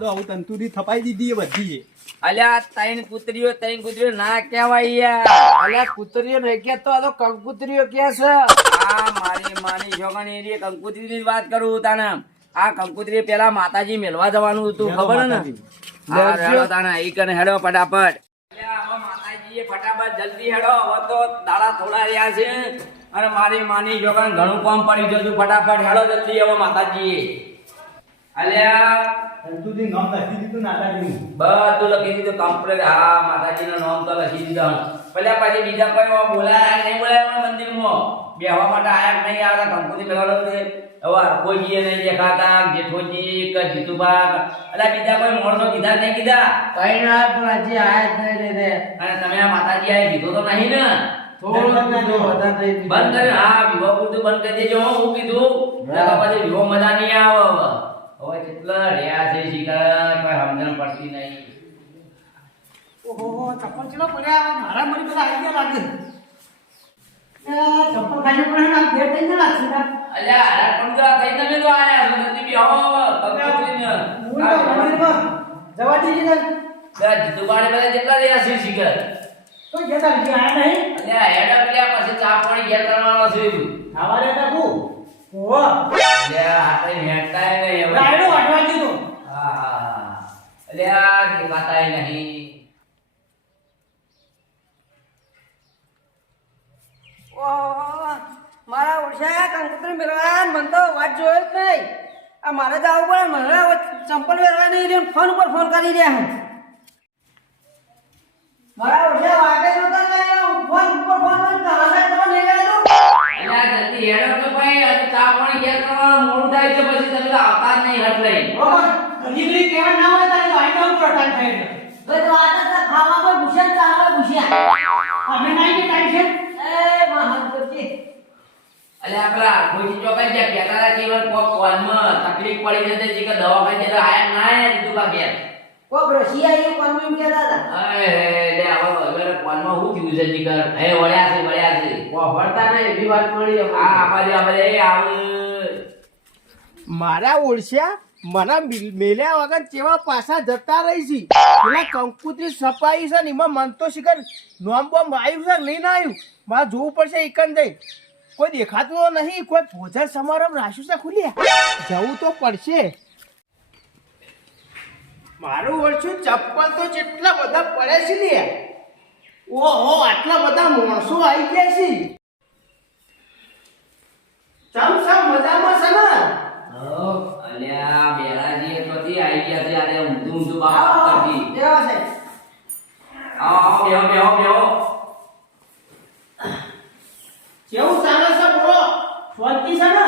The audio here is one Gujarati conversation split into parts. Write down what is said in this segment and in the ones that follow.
તો આવું તંતુરી થપાઈ દીધી એ બધી. અલ્યા ત્રણ કૂતરીઓ ના કહેવાય યાર. અલ્યા કૂતરીઓ નહીં કે તો આ તો કંકુતરીઓ કે છે. આ મારી માની છોકરાની એરી કંકુતરીની વાત કરું તાને. આ કંકુતરી પેલા માતાજી મેલવા જવાનું હતું ખબર ને? હા હેડો તાને ઈ કને હેડો ફટાફટ. અલ્યા હવે માતાજીએ ફટાફટ જલ્દી હેડો. હવે તો દાડા થોડા રહ્યા છે અને મારી માની છોકરાને ઘણું કામ પડી જતું. ફટાફટ હેડો જલ્દી હવે માતાજી. અલ્યા તંતુરી નામ લખી દીધું નાતાજીનું. બધું લખી દીધું કમ્પ્લીટ. હા માતાજીનું નામ તો લખી દીધું. પેલા પછી બીજા કોઈ બોલાયા નહીં બોલાયા મંદિરમાં બેહવા માટે આયા નહીં આવતા. કંકુતરી પેલા હવે હરખોજીએ નહીં દેખાતા, જેઠોજી કે જીતુબા એટલે બીજા કોઈ માણસો કીધા નહીં કીધા. કઈ ના પણ હજી આયા જ નહીં રે. અને તમે આ માતાજી આ કીધું તો નહીં ને? થોડું બધા થઈ બંધ કરી. હા વિવો પૂરતું બંધ કરી દેજો. હું કીધું પછી વિવો મજા નહીં આવે. હવે કેટલા રહ્યા છે શિકાર કોઈ સમજણ પડતી નહીં. ઓહો ચપ્પલ ચલો પડ્યા મારા મરી બધા આવી ગયા લાગે. ચપ્પલ ખાલી પડે ને આ ગેટ થઈ લાગશે ને. અલ્યા હરા પંદરા થઈ તમે તો આયા છો નથી બી આવો કંકુતરીને. હું તો મંદિરમાં જવા દીધી ને જીતુબાને બધા કેટલા રહ્યા છે શિકાર? તો જતા રહી આયા નહીં. અલ્યા હેડા પેલા પછી ચા પાણી ઘેર કરવાનો છે. આવા રહેતા હું ઓહો અલ્યા આપણે હેડતાય નહીં હવે. રાયડો વાટવા દીધો. હા હા હા. અલ્યા દેખાતાય નહીં. ઓહો મારા ઓળશા કંકુતરી મેળવા મન તો વાત જોયો જ નહીં. આ મારે જવું પડે. મને ચંપલ વેરવા નહીં રહ્યો. ફોન ઉપર ફોન કરી રહ્યા હું. મારા ઓળશા વાગે નતા ને ફોન ઉપર ફોન કરી તમારે તો નહીં લાગ્યું. અલ્યા જલ્દી હેડો તો ભાઈ. હવે ચા પાણી ઘેર કરવાનું મોડું થાય છે પછી તમે તો આવતા જ નહીં હટ લઈ. ઓહો દીકરી કેવા ના હોય તારી વાઈટ આઉટ પ્રટાણ થાય છે. ભાઈ તો આ તો ખાવા કોઈ ભૂસ્યા ચાવવા ભૂસ્યા. અમે નહીં કે ટાઈમ છે. એ મહાન કરતી. અલ્યા પેલા કોઈ ચોકાઈ જાય કેતારા કેવલ કોક કોનમાં તકલીફ પડી જતી છે કે દવાખાને જતા આયા ના આયા જીતુબા ઘેર. કોક રશિયા એ કોણ એમ કહેતા હતા. અરે લે હવે કોનમાં હું થયું છે જીગર? હે વળ્યા છે. વાપરતા નહીં એવી વાત મળી. આ અમારે એ આવે. મારા ઓળશ્યા મને મેલ્યા વગર કેવા પાછા જતા રહી છે. પેલા કંકુતરી સપાઈ છે ને એમાં મન તો શિખર નોમ બોમ આવ્યું છે નહીં ના આવ્યું. મારે જોવું પડશે એકન જઈ. કોઈ દેખાતું નહીં. કોઈ ભોજન સમારંભ રાખ્યું છે ખુલ્યા. જવું તો પડશે. મારું ઓળખ્યું ચપ્પલ તો જેટલા બધા પડે છે લે. ઓહો આટલા બધા માણસો આવી ગયા છે. ચમ મજામાં છે ને? અલ્યા બેરાજી તોથી આવી ગયા છે. આરે ઊંધું બાબા કરતી. કેવા છે? આવો બેહો. કેવું ચાલે છે બોલો? શાંતિ છે ને?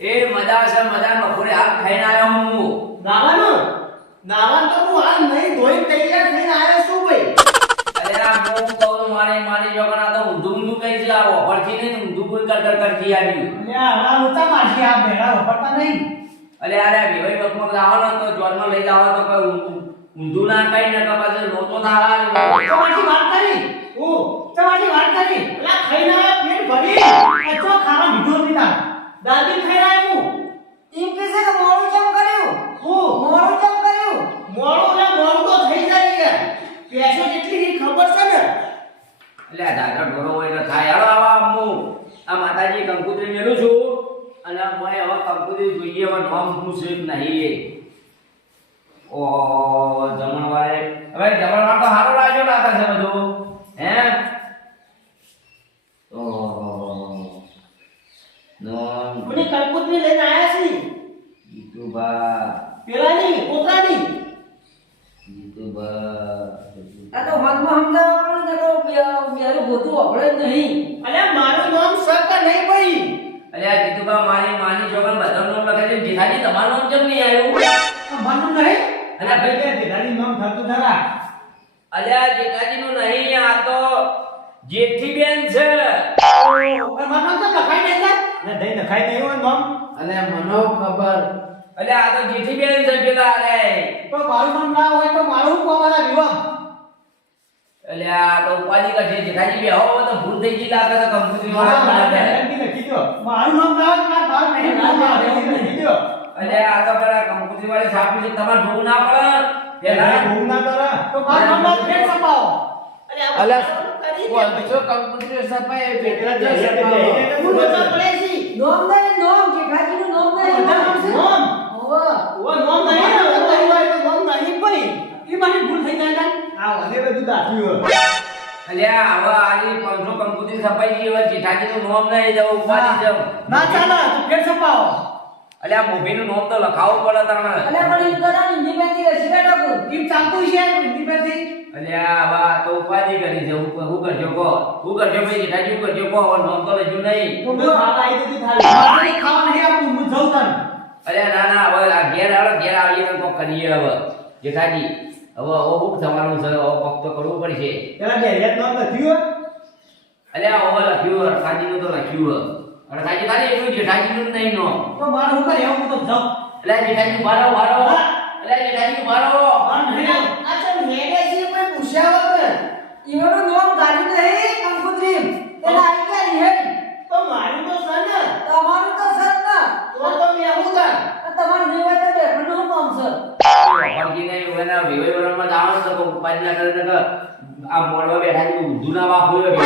એ મજા છે મજા. બપોરે હાલ ખાઈને આવ્યો હું. નાવાનું તો હું હાલ નહીં ધોઈ તૈયાર થઈને આવ્યો છું ભાઈ. અલ્યા હું કહું મારી જોગના તો ઊંધું કઈ છે. આ ઓફરથી નહીં ઊંધું કોઈ કરતી આવ્યું. અલ્યા હવા ઉતા મારશે આ ભેડા વપરતા નહીં. અલે અરે વિવાહ વખત લાવવાનો તો જોનમાં લઈ જાવ તો કોઈ ઊંધું ના કઈ ને તો પછી લોતો થાય. તમારી વાત કરી તમારી વાત કરી. અલ્યા ખાઈને આવ્યા પેટ ભરી અચો ખાવા દીધો દીધા દાદી ખાઈ આવ્યો હું. એમ કે છે કે મોડું ચમ કર્યું. મોડું ચમ કર્યું. મોડું તો થઈ જાય યાર. પેસો જેટલી ખબર છે ને. એટલે દાદા ઢોરો હોય તો થાય. હાલો આવા હું આ માતાજી કંકુતરી મેલું છું અને મને હવે કંકુતરી જોઈએ. હવે નામ શું છે નહીં. ઓ જમણવારે હવે જમણવાર તો સારો લાગ્યો લાગે છે બધું. હે ઓ નામ મને કંકુતરી લઈને આયા છે. જીતુબા પેલાની પોતાની આ તો મનમાં સમજાવવા પડે ને તો બેરું ગોતું આપણે જ નહીં. અલ્યા મારું નામ સર નહીં ભાઈ. અલ્યા જીતુબા મારી માની જોગન બધાનું નામ લખે છે. જેઠાજી તમારું નામ કેમ નહીં આવ્યું? માનું નહીં. અલ્યા ભાઈ જેઠાજી નામ થતું ધરા. અલ્યા જેઠાજીનું નહીં. આ તો જેઠીબેન છે. મારું નામ તો લખાઈ નહીં ને. ને દઈ નખાઈ નહીં હોય નામ. અને મનો ખબર. અલ્યા આ તો જેઠીબેન છે પેલા. અરે તો મારું નામ ના હોય તો મારું કોવાના વિવાહ. અલ્યા આ તો ઉપાધિ કરશે. જેઠાજી બે આવો તો ભૂલ થઈ ગઈ લાગે તો કંપની વાળા લખી દો. મારું નામ ના હોય તો મારું નહીં. લખી દો. અલે આ તો પેલા કંકુતરી વાળી સાપી છે તમારે જોવું ના પડે પેલા બહુ ના કરે તો મારા નામમાં ફેર સપાવો અલા જો કંકુતરી સપાય પેટલા જો સપાવો હું તો પડે છે નોમ નહીં નોમ જેઠાજીનું નોમ નહીં નોમ ઓવા ઓ નોમ નહીં ને નોમ નહીં હોય તો નોમ નહીં ભાઈ ઈ મારી ભૂલ થઈ જાય ને આ મને બધું દાખ્યું હોય અલ્યા હવે આની 500 કંકુતરી સપાઈ ગઈ હવે જેઠાજીનું નામ નહીં જવું ઉપાડી જવું ના ચાલે તો ફેર સપાવો અલ્યા મોભીનું નામ તો લખાવવું પડે તને અલે પણ ઈ કરા હિન્દી બેંધી રસી કાઢો ઈ ચાલતું છે હિન્દી પરથી અલ્યા હવે આ તો ઉપાધિ કરી છે હું કરજો કો હું કરજો ભાઈ જેઠાજી હું કરજો કો હવે નામ તો લખ્યું નહીં તો ખાવા આવી દીધી થાળી મારે ખાવા નહીં આપું હું જઉં તને અલ્યા ના ના હવે આ ઘેર આવીએ તો કરીએ હવે જેઠાજી હવે હું થવાનું છે હવે કોક તો કરવું પડશે પેલા ડેરિયાત નામ લખ્યું અલ્યા હવે લખ્યું અરસાજીનું તો લખ્યું અરસાજી તારે એટલું જેઠાજીનું નહીં નો તો મારે હું કરે હું તો જાઉં અલ્યા જેઠાજી બારો અલ્યા જેઠાજી બારો માર નહીં આ તો મેડે છે કોઈ પૂછ્યા વગર ઈવોનું નોમ ગાડી નહીં કંકુત્રી એના આઈડિયા હે તો મારું તો સન તમારું તો સર ના તો મે હું તા તમારું નહીં હોય તો બેઠનું કામ સર પડકી નહીં એના વિવેવરમાં જાવ તો ઉપાધિ ના કરે કે આ મોડવા બેઠા છે ઊંધું ના બાપ હોય અમે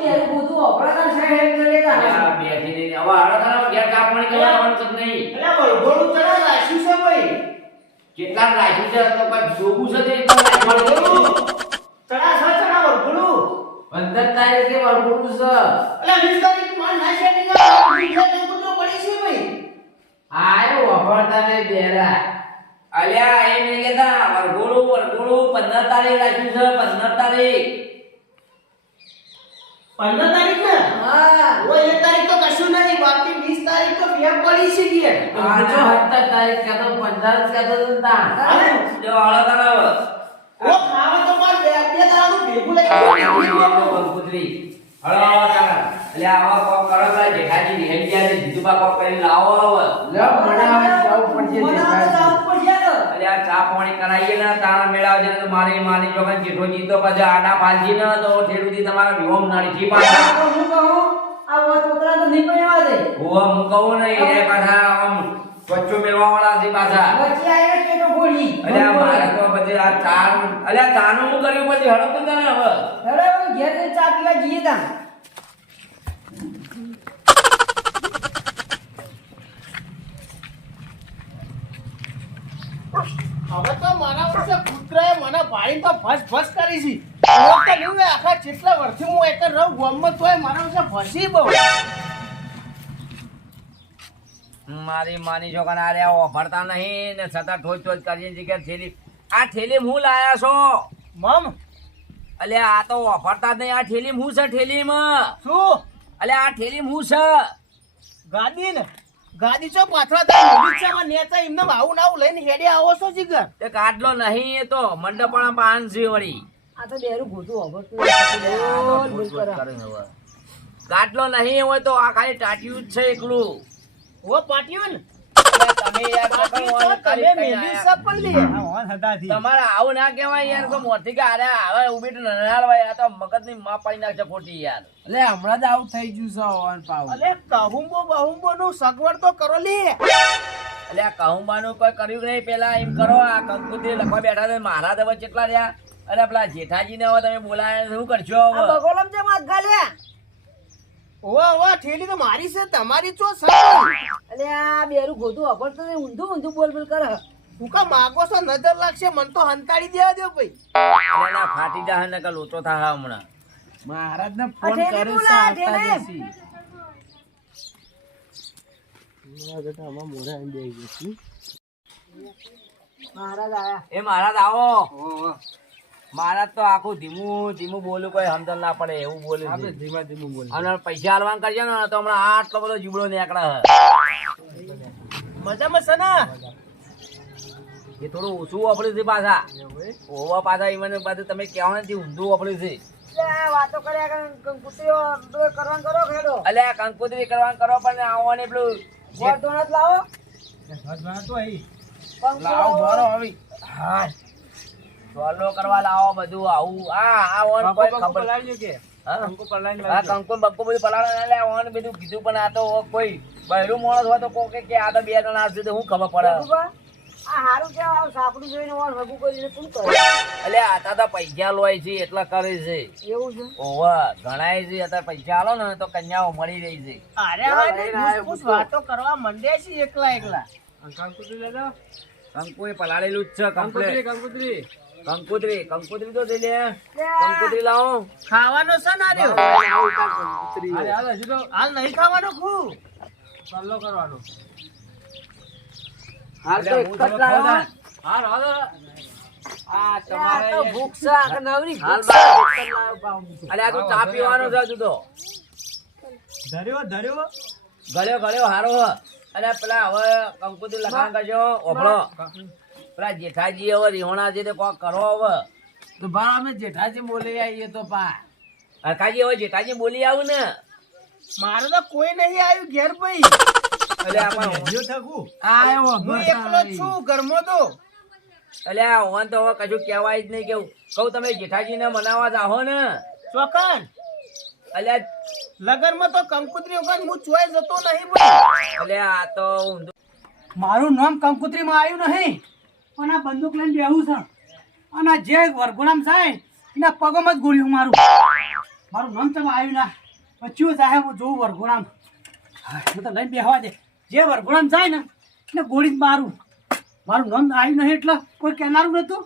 બેરું બધું ઓપરેશન છે હે કરે કા બેઠી નહીં હવે હાડો તારા ઘેર કાપણી કરવા જવાનું જ નહીં અલા વળગોળું ચડા રાખ્યું છે ભાઈ કેટલા રાખ્યું છે તો કોઈ જોવું છે તે વળગોળું ચડા છે ચડા વળગોળું 15 તારીખે વરપુર છે અલા 20 તારીખ માર ના સેટિંગ પડી છે ભાઈ આયો વફરતા ને બેરા અલ્યા એ નહીં કેતા વરગોળું 15 તારીખ રાખ્યું છે 15 તારીખ 15 તારીખ ને હા ઓ 1 તારીખ તો કશું નહીં બાકી 20 તારીખ તો ફેર પડી છે કે આ જો 17 તારીખ કે તો 15 કે તો તા જો હાલો તારા ઓ ખાવા તો માર બે દાડાનું ભેગું લઈ કંકુતરી હળો તારા અલ્યા આવા કોક કરો તારા જેઠાજી હેડી જાય જીતુબા કોક કરીને લાવો હવે લે બનાવે જાવ પડશે મને તો જાવું પડશે તો અલ્યા ચા પાણી કરાઈએ ને તારા મેળાવ છે તો માની જોગન જેઠો જીતો પછી આડા પાલજી ને તો ઠેડુથી તમારા વિહોમ નાડી ઠી પાછા હું કહું આ વાત ઉતરા તો નહીં પડ્યા દે ઓ હું કહું નહીં એ પાછા આમ વચ્ચો મેળવા વાળા છે પાછા વચ્ચે આવ્યો છે તો ગોળી અલ્યા મારે તો પછી આ ચા અલ્યા ચાનું હું કર્યું પછી હળો તો તને હવે હેડો ઘેર જઈને ચા પીવા જઈએ તા હવે તો મારા વર્ષે કૂતરાએ મને ભાળી તો ભસ ભસ કરી છે હવે તો નહીં આખા જેટલા વર્ષથી હું એક રહું ગામમાં તોય મારા વર્ષે ભસી બહુ મારી માની છોકરા આ રહ્યા ઓફરતા નહીં ને છતાં ઠોચ ઠોચ કરીને જગ્યા થેલી આ થેલી હું લાયા છો મમ અલ્યા આ તો ઓફરતા જ નહીં આ થેલી હું છે થેલીમાં શું અલ્યા આ થેલી હું છે ગાદી ને ગાદી ચો પાથરા તા મોડીચામાં નેતા એમને આવું ને આવું લઈને હેડે આવો છો જીગર તે કાટલો નહીં એ તો મંડપણા પાન છે વળી આ તો બેરું ગોતું અભરતું કાટલો નહીં હોય તો આ ખાલી ટાટિયું જ છે એકલું ઓ પાટિયો ને તમે યાર પાટિયું તો તમે મેંદી સપલ લે આ હોન હતાથી તમારે આવું ના કહેવાય યાર તો મોથી કે અરે હવે ઉભી તો નનાર ભાઈ આ તો મગજની માં પાડી નાખશે ખોટી યાર અલે હમણાં જ આવું થઈ ગયું છે ઓન પાવ અલે કહુંબો બહુંબો નું સગવડ તો કરો લે એટલે આ કહુંબાનું કોઈ કર્યું નહીં પેલા એમ કરો આ કંકુતરી લખવા બેઠા છે મારા તો હવે કેટલા રહ્યા અરે પેલા જેઠાજીને હવે તમે બોલાયા શું કરશો આ હવે બગોલમ જે માત ગાલ્યા ઓ ઠેલી તો મારી છે તમારી ચો સર અલે આ બેરું ગોતું અભરતું ને ઊંધું ઊંધું બોલ બોલ કરે હું કા માગો છો નજર લાગશે મન તો હંતાડી દેવા દો ભાઈ એટલે ના ફાટી જાય ને કે લોચો થાય હમણાં મહારાજ ને આ ઠેલી બોલા આ ઠેલી મહારાજ આયા એ મહારાજ આવો મહારાજ તો આખું ધીમું ધીમું બોલું કોઈ સમજણ ના પડે એવું બોલ્યું છે. ધીમા ધીમું બોલ અને પૈસા હાલવાન કરજો ને તો હમણાં આટલો બધો જીબડો નીકળે છે. મજામાં છે ને એ થોડું ઓછું વાપર્યું છે પાછા ઓવા પાછા એ મને બધું તમે કહેવા નથી ઊંધું વાપર્યું છે આ વાતો કર્યા કુતરીઓ કરવાનું કરો ખેડો એટલે આ કંકોત્રી કરવાનું કરો પણ આવવાને પેલું ગોળ દોણત લાવો તો અહીં લાવ ભરો હવે હા સોલો કરવા લાવો બધું આવું આ ઓન કોઈ ખબર લાવજો કે હા? કંકુ પલાળીને આ લાવજો. કંકુ બંકુ બધું પલાળો ના લે ઓન બધું કીધું પણ આ તો કોઈ બહેરું માણસ હોય તો કોકે કે આ તો 2 જણા આવશે તો શું ખબર પડે ભગુભા, આ હારું છે આ સાપડું જોઈને ઓર હગું કરીને શું કરે એટલે આતા તો પૈસા લોય છે એટલા કરે છે એવું છે ઓવા ઘણાય છે અત્યારે પૈસા આલો ને તો કન્યાઓ મળી રહી છે અરે હા ને, ઘૂસ વાતો કરવા મંડે છે એકલા એકલા. કંકુતરી લેજો. કંકુ એ પલાળેલું જ છે કંકુતરી, કંકુતરી કંકુતરી. કંકુતરી તો દઈ લે કંકુતરી લાવો ખાવાનો છે ને આર્યો? અરે હાલ હજુ તો હાલ નહીં ખાવાનો ખું. સલ્લો કરવાનો. હાલ તો એક જ લાવો. હાલ હાલ આ આ તમારે તો ભૂખ છે આ નવરી હાલ ભૂખ છે. બા. એક જ લાવો પાવ બીજો. અલે આ તું ચા પીવાનો છે તું તો ધર્યો ધર્યો. ગળ્યો ગળ્યો હારો હ. અલે પેલા હવે કંકુતરી લખાણ કરજો ઓભળો પેલા જેઠાજી હવે રીહોણા છે તે કોક કરો હવે તો બા અમે જેઠાજી બોલી આવીએ તો બા. હરખાજી હવે જેઠાજી બોલી આવું ને મારે તો કોઈ નહીં આવ્યું ઘેર ભાઈ. અલે આ પણ ધર્યો થકું. હું એકલો જ છું ઘરમાં તો. અલે આ ઓન તો હવે કશું કહેવાય જ નહીં કેવું કહું તમે જેઠાજીને મનાવવા જાહો ને ચોકન અલે લગનમાં તો કંકુતરી વગર હું ચોય જતો નહીં ભાઈ. અલે આ તો ઊંધું મારું નામ કંકુત્રીમાં આવ્યું નહીં પણ આ બંદૂક લઈને બેહું છે અને આ જે વરઘોડામાં જાય એના પગોમાં જ ગોળ્યું મારું નામ તમે આવ્યું ના પછી જાય હું જોઉં વરઘોડામાં હું તો લઈને બેહવા દે જે વરઘોડામાં જાય ને એને ગોળી જ મારું નામ આવ્યું નહીં એટલે કોઈ કહેનારું નતું